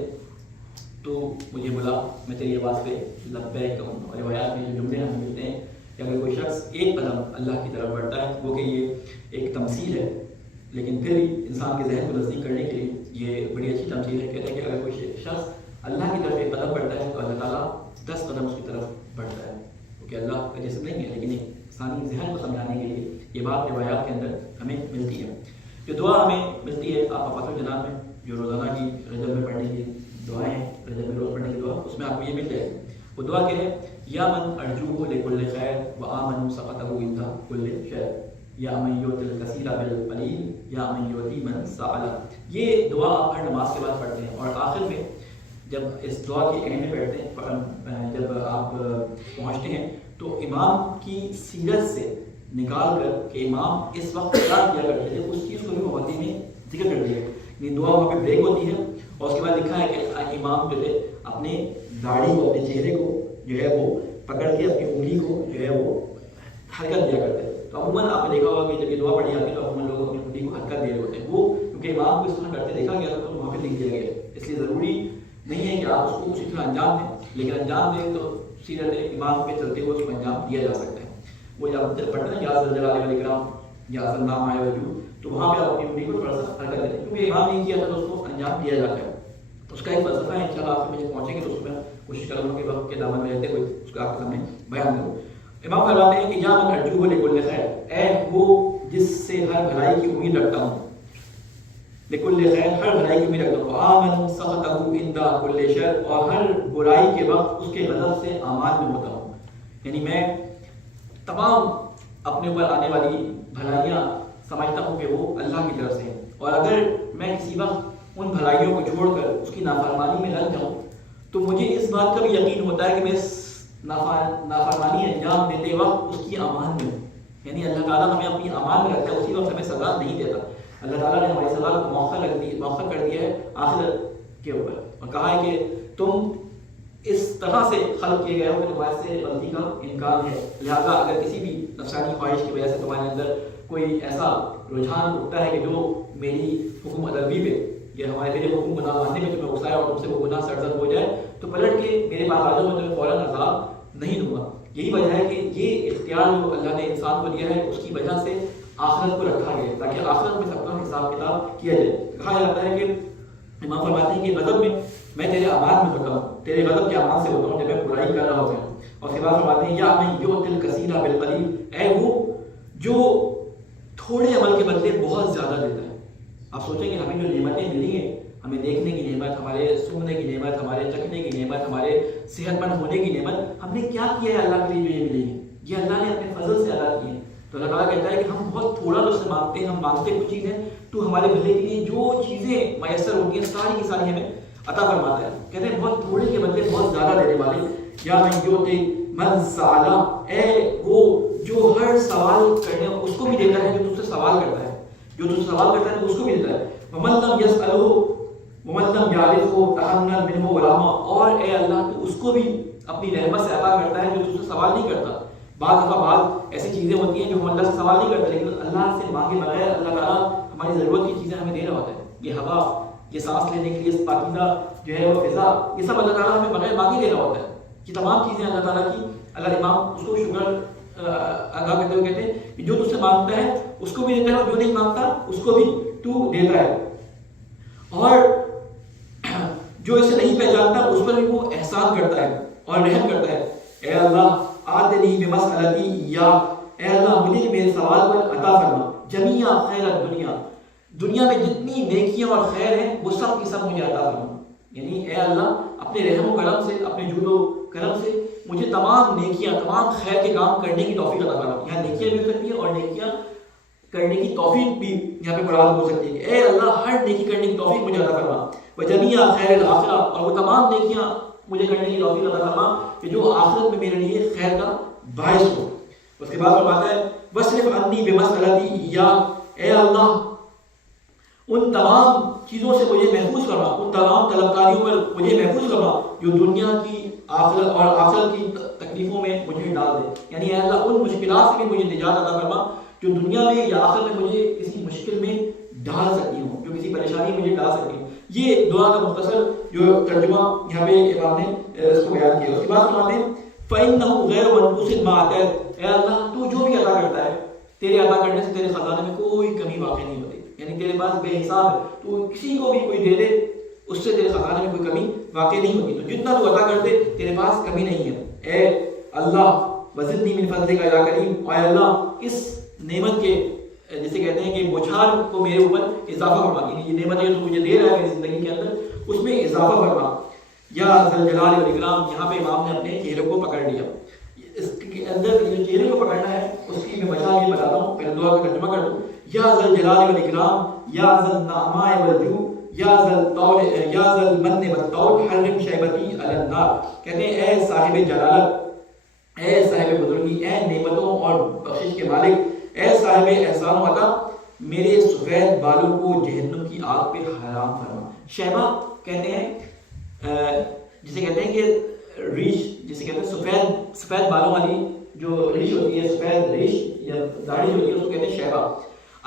تو مجھے بلا، میں تیری آواز پہ لبیک کہوں. اور روایات میں جو جملے ہمیں ملتے ہیں کہ اگر کوئی شخص ایک قدم اللہ کی طرف بڑھتا ہے وہ کہ یہ ایک تمثیل ہے، لیکن پھر بھی انسان کے ذہن کو نزدیک کرنے کے لیے یہ بڑی اچھی تمثیل ہے. کہتے ہیں کہ اگر کوئی شخص اللہ کی طرف ایک قدم بڑھتا ہے تو اللہ تعالیٰ 10 قدم اس کی طرف بڑھتا ہے، کیونکہ اللہ کا جسم نہیں ہے لیکن ایک انسانی ذہن کو سمجھانے کے لیے یہ بات روایات کے اندر ہمیں ملتی ہے. جو دعا ہمیں ملتی ہے آپ افاط الجنان میں جو روزانہ کی رجب میں پڑھنے کی دعائیں ہیں، رجب میں روز پڑھنے کی دعا، اس میں آپ کو یہ مل جائے گی. وہ دعا کیا ہے؟ یا من ارجوہ لکل خیر وآمن سقطہ عند کل شر یا من یؤتی الکثیر بالقلیل یا من یؤتی من سأل. یہ دعا آپ ہر نماز کے بعد پڑھتے ہیں اور آخر میں جب اس دعا کے اینڈ میں بیٹھتے ہیں، جب آپ پہنچتے ہیں تو امام کی سیرت سے نکال کر کہ امام اس وقت کیا کیا کرتے تھے اس چیز کو بھی مبادی میں ذکر کر دیا. یہ دعا وہاں پہ بریک ہوتی ہے اور اس کے بعد لکھا ہے کہ امام جو ہے اپنے داڑھی کو، اپنے چہرے کو جو ہے وہ پکڑ کے اپنی انگلی کو جو ہے وہ حرکت دیا کرتے ہیں. تو عموماً آپ نے دیکھا ہوگا کہ جب یہ دعا پڑھی جاتی ہے تو عموماً لوگ اپنی انگلی کو حرکت دے رہے ہوتے ہیں. وہ کیونکہ امام کو اس طرح کرتے دیکھا گیا تھا تو وہاں پہ لکھ دیا گیا، اس لیے ضروری نہیں ہے کہ آپ اس کو اسی طرح انجام دیں، لیکن انجام دیں تو سیرت امام پہ چلتے ہوئے اس کو انجام دیا جا سکتا ہے. وہ جب پڑھتے ہیں یا ذوالجلال والاکرام یا نام آئے وجود تو وہاں پہ آپ اپنی انگلی کو تھوڑا سا حرکت دیتے ہیں کیونکہ امام نے کیا تھا تو اس کو انجام دیا جاتا ہے. اس کا ایک فلسفہ ہے، انشاءاللہ آپ سے پہنچیں گے تو اس میں کوشش کروں گا کہ وقت کے دامن میں رہتے ہوئے اس کا آپ کے سامنے بیان کروں. امام فرماتے ہیں کہ یا من ارجوہ لکل خیر، اے وہ جس سے ہر بھلائی کی امید رکھتا ہوں، لکل خیر ہر بھلائی کی امید رکھتا ہوں، آمن سخطہ عند کل شر اور ہر برائی کے وقت اس کے غضب سے امان میں ہوتا ہوں. یعنی میں تمام اپنے اوپر آنے والی بھلائیاں سمجھتا ہوں کہ وہ اللہ کی طرف سے ہیں، اور اگر میں کسی وقت ان بھلائیوں کو چھوڑ کر اس کی نافرمانی میں لگ جاؤں تو مجھے اس بات کا بھی یقین ہوتا ہے کہ میں اس نافرمانی انجام دیتے وقت اس کی امان میں ہوں. یعنی اللہ تعالیٰ ہمیں اپنی امان میں رکھتا ہے، اسی وقت ہمیں سزا نہیں دیتا. اللہ تعالیٰ نے ہماری سزا کو مؤخر کر دیا ہے آخرت کے اوپر اور کہا ہے کہ تم اس طرح سے خلق کیے گئے ہو کہ تمہارے سے غلطی کا امکان ہے، لہٰذا اگر کسی بھی نفسانی خواہش کی وجہ سے تمہارے اندر کوئی ایسا رجحان اٹھتا ہے کہ جو میری حکم ادبی پہ یا میرے حکم گناہ ماننے میں تمہیں غصہ ہے اور تم سے وہ گناہ سرزد ہو جائے تو پلٹ کے میرے پاس آ جاؤ، میں تمہیں فوراً عذاب نہیں دوں گا. یہی وجہ ہے کہ یہ اختیار جو اللہ نے انسان کو دیا ہے اس کی وجہ سے آخرت کو رکھا گیا تاکہ آخرت میں سب کا حساب کتاب کیا جائے. کہا جاتا ہے کہ امام فرماتے ہیں کہ غضب میں تیرے امان میں ہوتا ہوں، تیرے غضب کے امان سے ہوتا ہوں جب میں برائی کر رہا ہوتا ہوں. اور اس کے بعد فرماتے ہیں یا من یؤتی الکثیر بالقلیل، اے وہ جو تھوڑے عمل کے بدلے بہت زیادہ دیتا ہے. آپ سوچیں کہ ہمیں جو نعمتیں ملی ہیں، ہمیں دیکھنے کی نعمت، ہمارے سننے کی نعمت، ہمارے چکھنے کی نعمت، ہمارے صحت مند ہونے کی نعمت، ہم نے کیا کیا ہے اللہ کے لیے جو یہ ملی ہے؟ یہ اللہ نے اپنے فضل سے ادا کی ہے. تو اللہ تعالیٰ کہتا ہے کہ ہم بہت تھوڑا تو اس سے مانگتے ہیں، ہم مانگتے کچھ چیزیں تو ہمارے بھلے کے لیے جو چیزیں میسر ہوتی ہیں ساری کی ساری ہمیں عطا فرماتا ہے. کہتے ہیں بہت تھوڑے کے بدلے بہت زیادہ دینے والے. یا من یؤتی من سأل، اے وہ جو ہر سوال کرنے اس کو بھی دیتا ہے جو تجھ سے سوال کرتا ہے، جو تجھ سے سوال کرتا ہے تو اس کو بھی دیتا ہے. ومن لم یسألہ وَمَن لَّمْ يَعْرِفْهُ تَحَنَّنْ مِنْهُ وَرَحْمَةً، اور اے اللہ تو اس کو بھی اپنی رحمت سے عطا کرتا ہے جو تجھ سے سوال نہیں کرتا. بعض دفعہ بعض ایسی چیزیں ہوتی ہیں جو ہم اللہ سے سوال نہیں کرتے، لیکن اللہ سے مانگے بغیر اللہ تعالیٰ ہماری ضرورت کی چیزیں ہمیں دے رہا ہوتا ہے. یہ ہوا، یہ سانس لینے کے لیے پاکیزہ جو ہے وہ فضا، یہ سب اللہ تعالیٰ ہمیں بغیر مانگے دے رہا ہوتا ہے. یہ تمام چیزیں اللہ تعالیٰ کی. اللہ امام اس کو شکر ادا کرتے ہوئے کہتے ہیں کہ جو تجھ سے مانگتا ہے اس کو بھی دیتا ہے، اور جو نہیں مانگتا اس کو بھی تو دیتا ہے، اور جو اسے نہیں پہچانتا اس پر بھی وہ احسان کرتا ہے اور رحم کرتا ہے. اے اللہ آتنی بمسألتی ایاک، اے اللہ مجھے میرے سوال پر عطا فرما جمیع خیر الدنیا، دنیا میں جتنی نیکیاں اور خیر ہیں وہ سب کی سب مجھے عطا فرما. یعنی اے اللہ اپنے رحم و کرم سے، اپنے جود و کرم سے مجھے تمام نیکیاں، تمام خیر کے کام کرنے کی توفیق عطا فرما. یہاں نیکیاں بھی ہو سکتی ہیں اور نیکیاں کرنے کی توفیق بھی یہاں پہ مراد ہو سکتی ہے. اے اللہ ہر نیکی کرنے کی توفیق مجھے عطا فرما. وجمیع خیر الآخرہ، اور وہ تمام نیکیاں مجھے کرنے کی توفیق عطا فرما کہ جو آخرت میں میرے لیے خیر کا باعث ہو. اس کے بعد فرماتا ہے وَاصْرِفْ عَنِّی بِمَسْأَلَتِی ایاک، اے اللہ ان تمام چیزوں سے مجھے محفوظ فرما، ان تمام طلبکاریوں پر مجھے محفوظ فرما جو دنیا کی آخرت اور آخرت کی تکلیفوں میں مجھے ڈال دے. یعنی اے اللہ ان مشکلات سے بھی مجھے نجات عطا فرما جو دنیا میں یا آخرت میں مجھے کسی مشکل میں ڈال سکتی ہوں، جو کسی پریشانی میں مجھے ڈال سکتی ہوں. یہ دعا کا مختصر جو ترجمہ یہاں پہ امام نے اس کو بیان کیا. اس کے بعد فرماتے ہیں فَإِنَّهُ غَيْرُ مَنْقُوصٍ مَا أَتَيْتَ، اے اللہ تو جو بھی عطا کرتا ہے تیرے عطا کرنے سے تیرے خزانے میں کوئی کمی واقع نہیں ہوتی. یعنی تیرے پاس بے حساب ہے، تو کسی کو بھی کوئی دے دے اس سے تیرے خزانے میں کوئی کمی واقع نہیں ہوتی. تو جتنا تو عطا کر دے تیرے پاس کمی نہیں ہے. اے اللہ وزدنی من فضلک یا کریم، اے اللہ اس نعمت کے جسے کہتے ہیں کہ بوچھار کو میرے اوپر اضافہ فرما. یعنی یہ نعمت جو تو مجھے دے رہا ہے میری زندگی کے اندر اس میں اضافہ فرما. یا ذل جلال والاکرام، یہاں پہ امام نے اپنے چہرے کو پکڑ لیا. اس کے اندر جو چہرے کو پکڑنا ہے اس کی میں وجہ یہ بتاتا ہوں، پہلے دعا کا ترجمہ کر دوں. یا ذل جلال والاکرام، یا ذل النعماء والجود، یا ذل طول، یا ذل المن والطول، حرم شیبتی علی النار. کہتے ہیں اے صاحب جلالت، اے صاحب بزرگی، اے نعمتوں اور بخشش کے مالک، اے صاحب احسان و عطا، میرے سفید بالوں کو جہنم کی آگ پہ حرام فرما. شیبہ کہتے ہیں جسے کہتے ہیں کہ ریش، جسے کہتے ہیں سفید بالوں والی جو ریش ہوتی ہے، سفید ریش یا داڑھی ہوتی ہے اس کو کہتے ہیں شیبہ.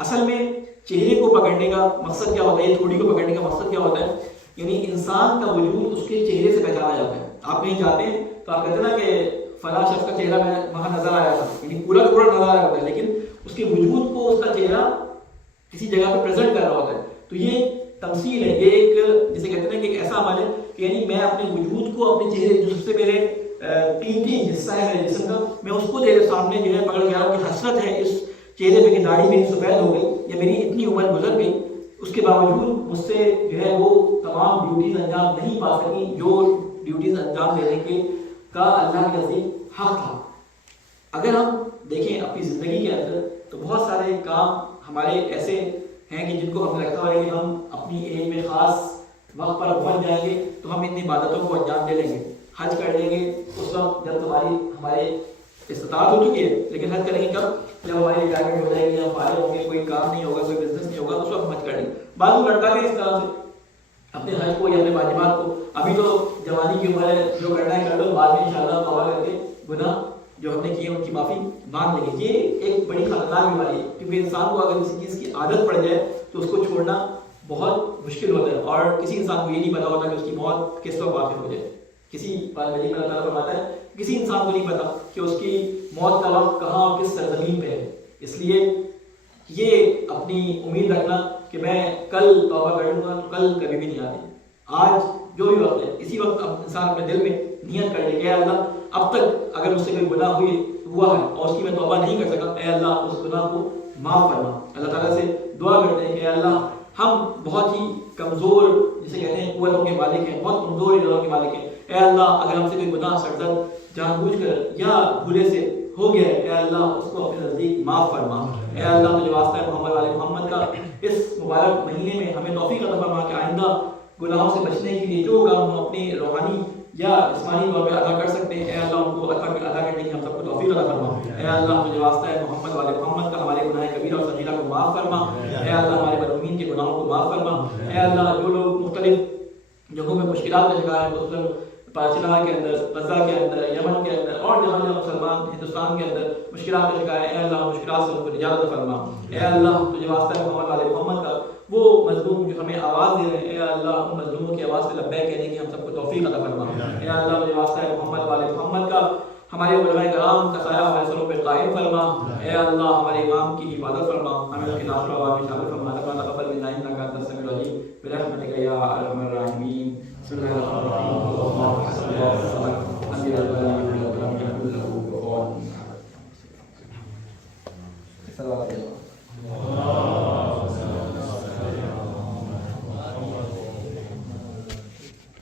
اصل میں چہرے کو پکڑنے کا مقصد کیا ہوتا ہے، یہ تھوڑی کو پکڑنے کا مقصد کیا ہوتا ہے، یعنی انسان کا وجود اس کے چہرے سے پہچانا جاتا ہے. آپ کہیں جاتے ہیں تو آپ کہتے ہیں نا کہ فلاں شخص کا چہرہ میں وہاں نظر آیا تھا، یعنی پورا کا پورا نظر آیا ہوتا ہے لیکن اس کے وجود کو اس کا چہرہ کسی جگہ پہ پریزنٹ کر رہا ہوتا ہے. تو یہ تمثیل ہے، یہ ایک جسے کہتے ہیں کہ ایک ایسا عمل ہے کہ یعنی میں اپنے وجود کو اپنے چہرے جو سب سے پہلے قیمتی حصہ ہے میرے جسم کا، میں اس کو تیرے سامنے جو ہے پکڑ کے آ رہا ہوں کہ حسرت ہے اس چہرے پہ کہ داڑھی میری سفید ہو گئی یا میری اتنی عمر گزر گئی، اس کے باوجود مجھ سے جو ہے وہ تمام ڈیوٹیز انجام نہیں پا سکی جو ڈیوٹیز انجام دینے کے کا اللہ کے نزدیک حق تھا. اگر ہم دیکھیں اپنی زندگی کے اندر تو بہت سارے کام ہمارے ایسے ہیں کہ جن کو ہمیں لگتا ہے کہ ہم اپنی ایج میں خاص وقت پر پہنچ جائیں گے تو ہم اتنی عبادتوں کو انجام دے لیں گے، حج کر لیں گے اس وقت جب ہمارے استطاعت ہو چکی ہے. لیکن حج کریں گے کب؟ جب ہماری ریٹائرمنٹ ہو جائے گی، ہم فارغ ہوں گے، کوئی کام نہیں ہوگا، کوئی بزنس نہیں ہوگا، اس وقت ہم حج کر لیں گے. بعض لوگ لڑکا کے اس طرح سے اپنے حج کو یا اپنے واجبات کو، ابھی تو جوانی کی عمر ہے، جو کرنا ہے کر لو، بعد میں انشاءاللہ توبہ کر کے گناہ جو ہم نے کیے ان کی معافی مانگ لیں گے. یہ ایک بڑی خطرناک بیماری ہے کیونکہ انسان کو اگر کسی چیز کی عادت پڑ جائے تو اس کو چھوڑنا بہت مشکل ہوتا ہے، اور کسی انسان کو یہ نہیں پتا ہوتا کہ اس کی موت کس وقت واقع ہو جائے. کسی بات میں اللہ تعالیٰ فرماتا ہے کسی انسان کو نہیں پتا کہ اس کی موت کا وقت کہاں اور کس سرزمین پہ ہے. اس لیے یہ اپنی امید رکھنا کہ میں کل توبہ کر لوں گا تو کل کبھی بھی نہیں آتی. آج جو بھی وقت ہے اسی وقت انسان اپنے دل میں نیت کر لے کہ اے اللہ اب تک اگر مجھ سے کوئی گناہ ہوا ہے اور اس کی میں توبہ نہیں کر سکا، اے اللہ اس گناہ کو معاف فرما. اللہ تعالیٰ سے دعا کرتے ہیں کہ اے اللہ ہم بہت ہی کمزور جسے کہتے ہیں قوتوں کے مالک ہیں، بہت کمزور ارادوں کے مالک ہیں. اے اللہ اگر ہم سے کوئی گناہ سرزد جان بوجھ کر یا بھولے سے ہو گیا ہے، اے اللہ اس کو اپنے نزدیک معاف فرما. اے اللہ تجھے واسطہ ہے محمد والے محمد کا اس مبارک مہینے میں ہمیں توفیق عطا فرما کہ آئندہ گناہوں سے بچنے کے لیے جو کام ہم اپنے روحانی یا جسمانی طور پہ ادا کر سکتے ہیں، اے اللہ ان کو ادا کرنے کی ہم سب کو توفیق عطا فرما۔ اے اللہ تجھے واسطہ ہے محمد والے محمد کا ہمارے گناہ کبیرہ اور صغیرہ کو معاف فرما۔ اے اللہ ہمارے مرحومین کے گناہوں کو معاف فرما۔ اے اللہ جو لوگ مختلف جگہوں میں مشکلات کا شکار ہیں، مثلاً پاچلا کے اندر، غزہ کے اندر، یمن کے اندر اور جہاں جہاں مسلمان ہندوستان کے اندر مشکلات کا شکار ہیں، اے اللہ مشکلات سے ان کو نجات فرما۔ اے اللہ تجھے واسطہ ہے محمد والے محمد کا وہ مظلوم جو ہمیں آواز دے رہے ہیں، اے اللہ ان مظلوموں کی آواز سے لبیک کہنے کی ہم سب کو توفیق عطا فرما۔ اے اللہ تجھے واسطہ ہے محمد والے محمد کا ہمارے علماء کرام کا سایہ ہمارے سروں پہ قائم فرما۔ اے اللہ ہمارے امام کی حفاظت فرما، ہمیں ان کے ناصر و عوام میں شامل فرما۔ ربنا تقبل منا انک انت السمیع العلیم برحمتک یا ارحم الراحمین۔ بسم اللہ الرحمن الرحیم۔